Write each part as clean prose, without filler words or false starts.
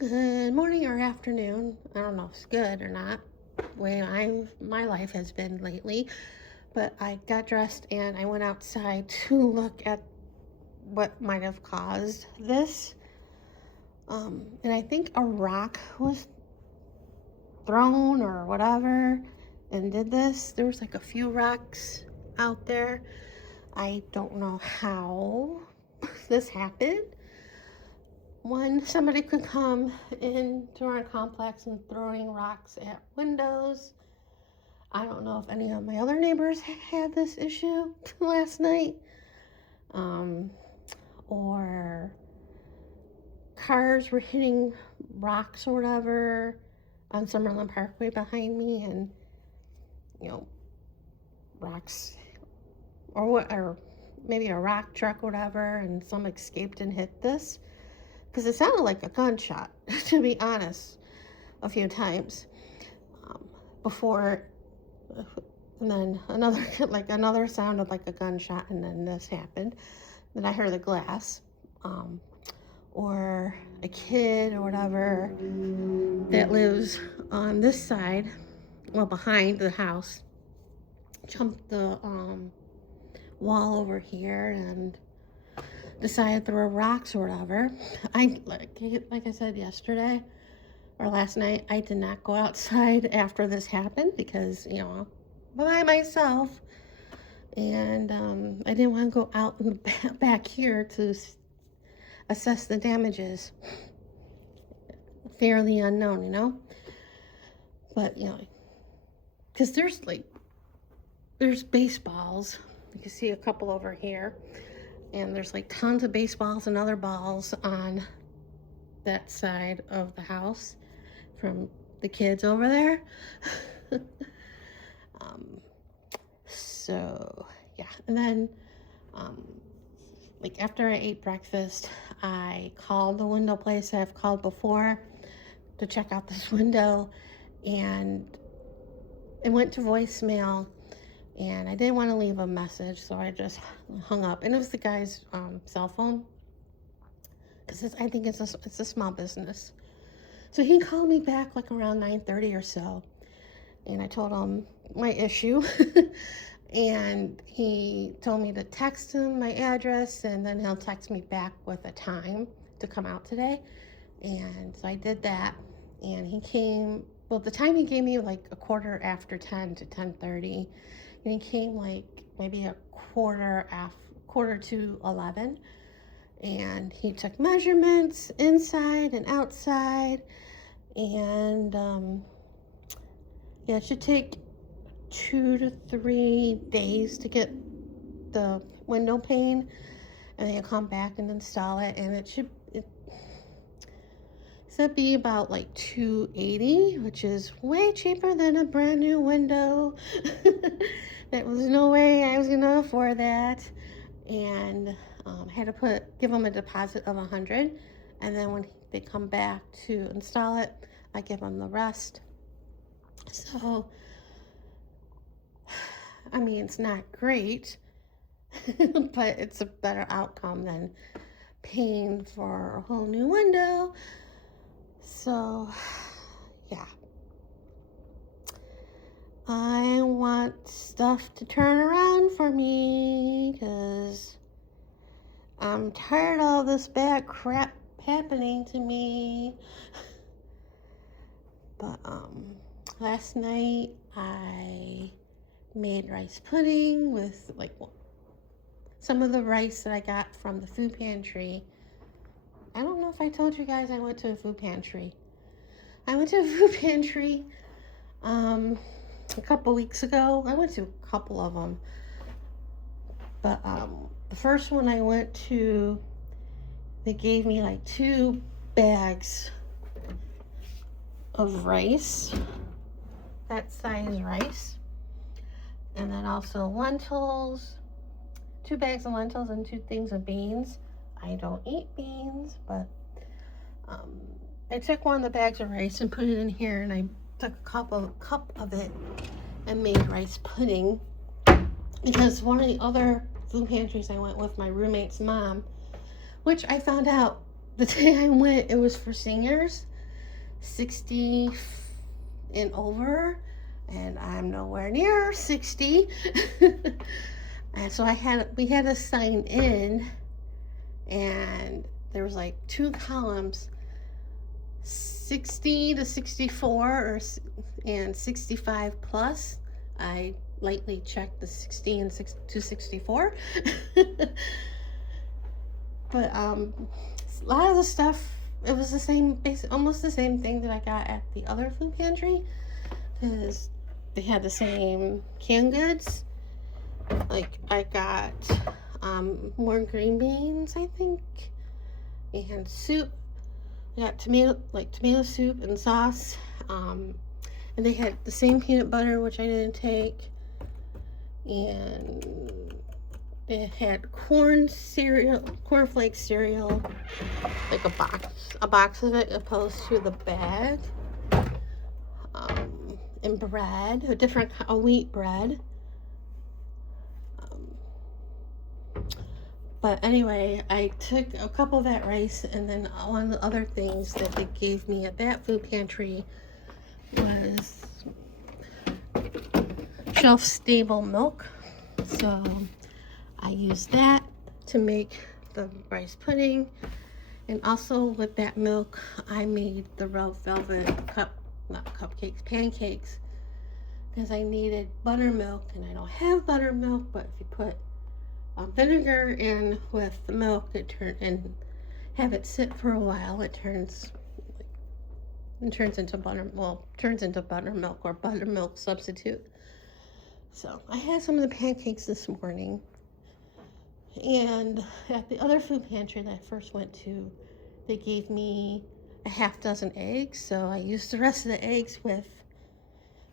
Good morning or afternoon. I don't know if it's good or not. Way my life has been lately, but I got dressed and I went outside to look at what might have caused this. And I think a rock was thrown or whatever and did this. There was like a few rocks out there. I don't know how this happened. One, somebody could come into our complex and throwing rocks at windows. I don't know if any of my other neighbors had this issue last night. Um, or cars were hitting rocks or whatever on Summerlin Parkway behind me, and you know, rocks or maybe a rock truck or whatever, and some escaped and hit this because it sounded like a gunshot, to be honest, a few times before, and then another another sounded like a gunshot, and then this happened. Then I heard the glass, or a kid or whatever that lives on this side, well behind the house, jumped the wall over here and decided to throw rocks or whatever. Like I said yesterday or last night, I did not go outside after this happened because by myself, and I didn't want to go out in the back here to assess the damages. Fairly unknown, but because there's baseballs. You can see a couple over here. And there's like tons of baseballs and other balls on that side of the house from the kids over there. So yeah, and then like after I ate breakfast, I called the window place I've called before to check out this window, and it went to voicemail. And I didn't want to leave a message, so I just hung up. And it was the guy's cell phone, because I think it's a small business. So he called me back like around 9:30 or so, and I told him my issue. And he told me to text him my address, and then he'll text me back with a time to come out today. And so I did that, and he came. Well, the time he gave me like a quarter after 10 to 10:30. And he came like maybe a quarter to 11, and he took measurements inside and outside, and yeah, it should take 2 to 3 days to get the window pane, and then you come back and install it, and it should be about like $280, which is way cheaper than a brand new window. There was no way I was gonna afford that, and had to give them a deposit of $100, and then when they come back to install it, I give them the rest. So I mean, it's not great, but it's a better outcome than paying for a whole new window. So, yeah. I want stuff to turn around for me because I'm tired of all this bad crap happening to me. But last night I made rice pudding with some of the rice that I got from the food pantry. I don't know if I told you guys I went to a food pantry. I went to a food pantry a couple weeks ago. I went to a couple of them. But the first one I went to, they gave me like 2 bags of rice, that size rice. And then also lentils, 2 bags of lentils and 2 things of beans. I don't eat beans, but I took one of the bags of rice and put it in here, and I took a cup of it and made rice pudding, because one of the other food pantries I went with my roommate's mom, which I found out the day I went, it was for seniors, 60 and over, and I'm nowhere near 60. And so we had to sign in, and there was like 2 columns, 60 to 64 and 65 plus. I lightly checked the 60 and 6 to 64. But a lot of the stuff, it was the same, almost the same thing that I got at the other food pantry, because they had the same canned goods. Like I got more green beans, I think, and soup. I got tomato soup and sauce, and they had the same peanut butter, which I didn't take, and it had cornflake cereal, like a box of it, opposed to the bag, and bread, a wheat bread. But anyway, I took a couple of that rice, and then one of the other things that they gave me at that food pantry was shelf-stable milk. So I used that to make the rice pudding. And also with that milk, I made the red velvet pancakes, because I needed buttermilk, and I don't have buttermilk, but if you put vinegar in with the milk, and have it sit for a while, it turns into buttermilk or buttermilk substitute. So I had some of the pancakes this morning, and at the other food pantry that I first went to, they gave me a half dozen eggs, so I used the rest of the eggs with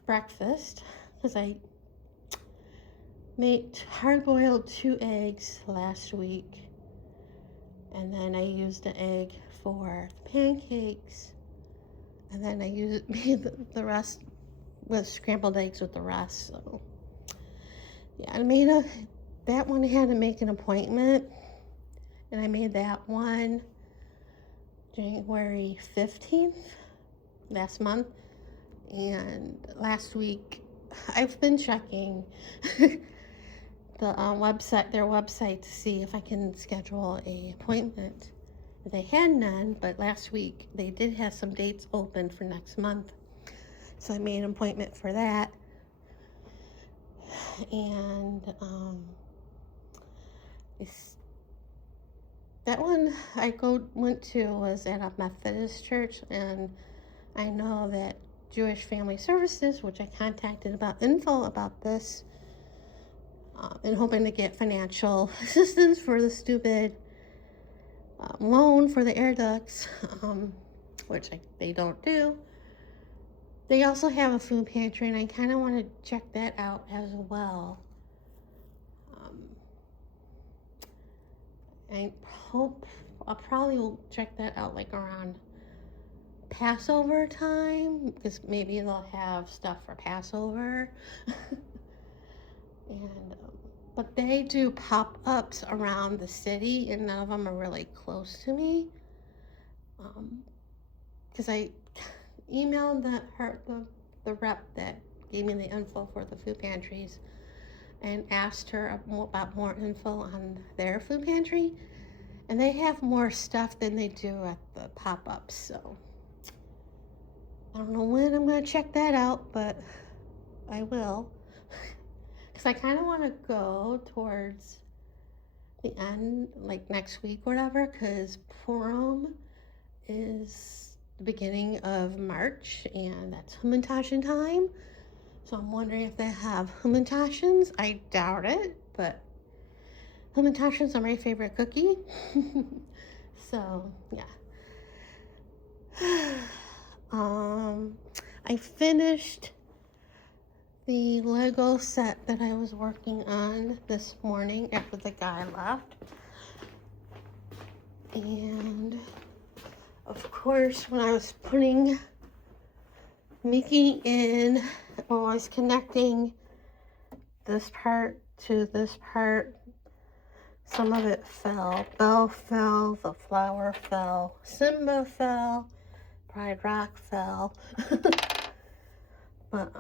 breakfast, because I made hard-boiled 2 eggs last week, and then I used the egg for pancakes, and then I made the rest with scrambled eggs with the rest. So yeah, that one I had to make an appointment, and I made that one January 15th last month. And last week I've been checking their website to see if I can schedule an appointment. They had none, but last week they did have some dates open for next month, so I made an appointment for that. And that one I went to was at a Methodist church, and I know that Jewish Family Services, which I contacted about info about this, and hoping to get financial assistance for the stupid loan for the air ducts, which they don't do. They also have a food pantry, and I kind of want to check that out as well. I hope I'll probably will check that out like around Passover time, because maybe they'll have stuff for Passover. And but they do pop-ups around the city, and none of them are really close to me, because I emailed the rep that gave me the info for the food pantries, and asked her about more info on their food pantry, and they have more stuff than they do at the pop-ups. So I don't know when I'm going to check that out, but I will, because I kind of want to go towards the end, like next week or whatever, because Purim is the beginning of March, and that's Hamantashen time. So I'm wondering if they have Hamantashens. I doubt it, but Hamantashens are my favorite cookie. So yeah. I finished the Lego set that I was working on this morning after the guy left. And of course, when I was I was connecting this part to this part, some of it fell. Belle fell, the flower fell, Simba fell, Pride Rock fell. But,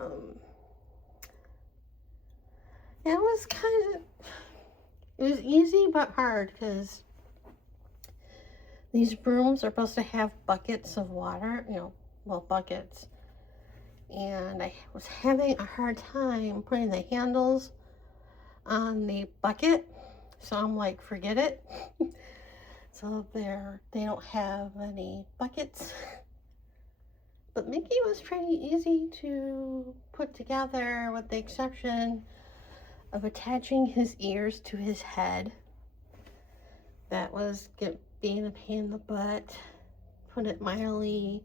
it was kind of, it was easy but hard because these brooms are supposed to have buckets of water, well, buckets. And I was having a hard time putting the handles on the bucket. So I'm like, forget it. So they don't have any buckets. But Mickey was pretty easy to put together with the exception of attaching his ears to his head. That was being a pain in the butt, put it mildly,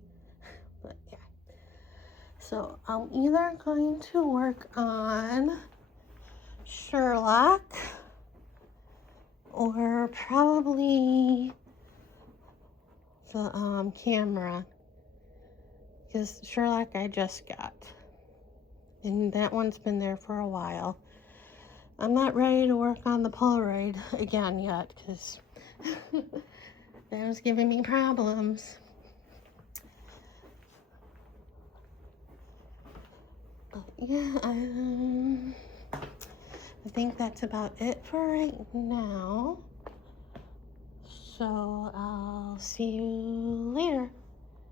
but yeah. So I'm either going to work on Sherlock or probably the camera, because Sherlock I just got, and that one's been there for a while. I'm not ready to work on the Polaroid again yet, because that was giving me problems. But yeah, I think that's about it for right now. So I'll see you later.